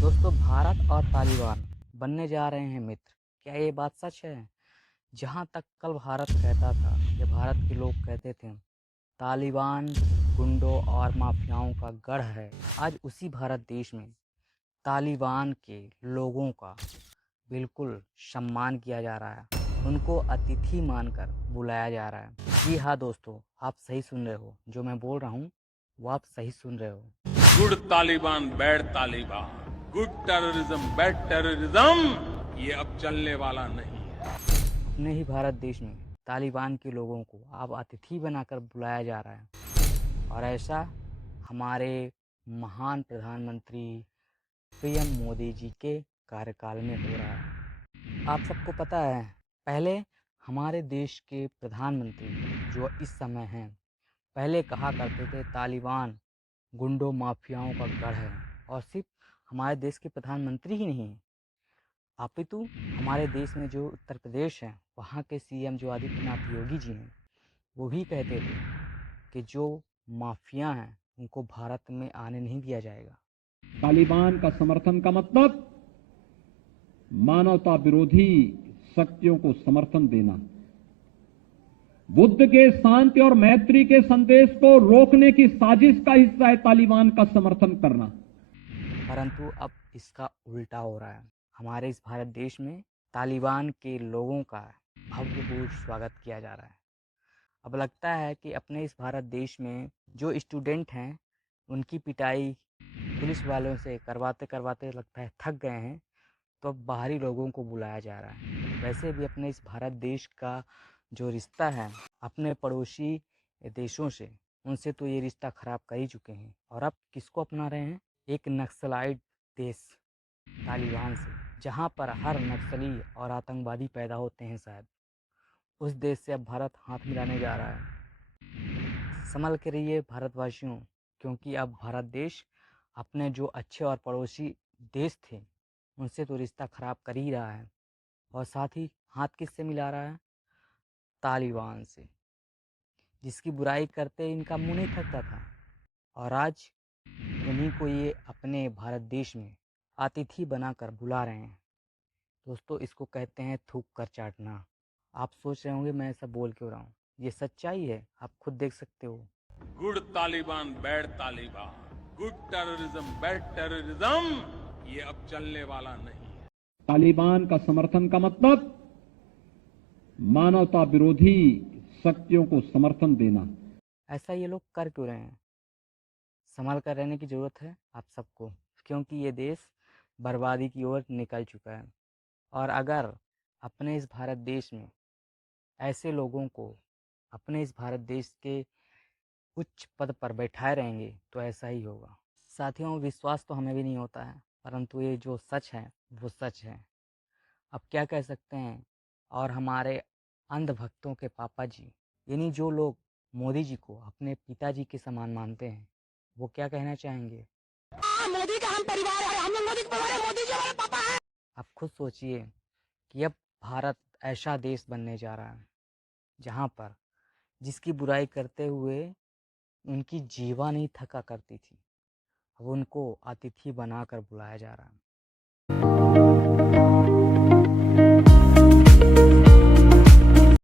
दोस्तों, भारत और तालिबान बनने जा रहे हैं मित्र। क्या ये बात सच है? जहाँ तक कल भारत कहता था या भारत के लोग कहते थे तालिबान गुंडों और माफियाओं का गढ़ है, आज उसी भारत देश में तालिबान के लोगों का बिल्कुल सम्मान किया जा रहा है। उनको अतिथि मानकर बुलाया जा रहा है। जी हाँ दोस्तों, आप सही सुन रहे हो। जो मैं बोल रहा हूँ वो आप सही सुन रहे हो। Good Taliban bad Taliban, good terrorism bad terrorism, ये अब चलने वाला नहीं है। अपने ही भारत देश में तालिबान के लोगों को अब अतिथि बनाकर बुलाया जा रहा है, और ऐसा हमारे महान प्रधानमंत्री पीएम मोदी जी के कार्यकाल में हो रहा है। आप सबको पता है, पहले हमारे देश के प्रधानमंत्री जो इस समय हैं, पहले कहा करते थे तालिबान गुंडों माफियाओं का गढ़ है। और सिर्फ हमारे देश के प्रधानमंत्री ही नहीं, अपितु हमारे देश में जो उत्तर प्रदेश है, वहाँ के सीएम जो आदित्यनाथ योगी जी हैं, वो भी कहते थे कि जो माफिया हैं उनको भारत में आने नहीं दिया जाएगा। तालिबान का समर्थन का मतलब मानवता विरोधी शक्तियों को समर्थन देना, बुद्ध के शांति और मैत्री के संदेश को रोकने की साजिश का हिस्सा है तालिबान का समर्थन करना। परंतु अब इसका उल्टा हो रहा है। हमारे इस भारत देश में तालिबान के लोगों का भव्यपूर्ण स्वागत किया जा रहा है। अब लगता है कि अपने इस भारत देश में जो स्टूडेंट हैं, उनकी पिटाई पुलिस वालों से करवाते करवाते लगता है थक गए हैं, तो अब बाहरी लोगों को बुलाया जा रहा है। वैसे भी अपने इस भारत देश का जो रिश्ता है अपने पड़ोसी देशों से, उनसे तो ये रिश्ता खराब कर ही चुके हैं। और अब किसको अपना रहे हैं? एक नक्सलाइट देश तालिबान से, जहाँ पर हर नक्सली और आतंकवादी पैदा होते हैं। शायद उस देश से अब भारत हाथ मिलाने जा रहा है। संभल के रहिए भारतवासियों, क्योंकि अब भारत देश अपने जो अच्छे और पड़ोसी देश थे उनसे तो रिश्ता खराब कर ही रहा है, और साथ ही हाथ किससे मिला रहा है? तालिबान से, जिसकी बुराई करते इनका मुंह नहीं थकता था। और आज उन्हीं को ये अपने भारत देश में अतिथि बनाकर बुला रहे हैं। दोस्तों, इसको कहते हैं थूक कर चाटना। आप सोच रहे होंगे मैं ऐसा बोल क्यों रहा हूँ, ये सच्चाई है, आप खुद देख सकते हो। Good Taliban bad Taliban, good terrorism bad terrorism, ये अब चलने वाला नहीं है। तालिबान का समर्थन का मतलब मानवता विरोधी शक्तियों को समर्थन देना। ऐसा ये लोग कर क्यों रहे हैं? संभल कर रहने की ज़रूरत है आप सबको, क्योंकि ये देश बर्बादी की ओर निकल चुका है। और अगर अपने इस भारत देश में ऐसे लोगों को अपने इस भारत देश के उच्च पद पर बैठाए रहेंगे तो ऐसा ही होगा। साथियों, विश्वास तो हमें भी नहीं होता है, परंतु ये जो सच है वो सच है। अब क्या कह सकते हैं? और हमारे अंधभक्तों के पापा जी, यानी जो लोग मोदी जी को अपने पिताजी के समान मानते हैं, वो क्या कहना चाहेंगे? मोदी का हम परिवार है, हम लोग मोदी के परिवार है, मोदी जी हमारे पापा हैं। आप खुद सोचिए कि अब भारत ऐसा देश बनने जा रहा है जहाँ पर जिसकी बुराई करते हुए उनकी जीवा नहीं थका करती थी, अब उनको अतिथि बनाकर बुलाया जा रहा है।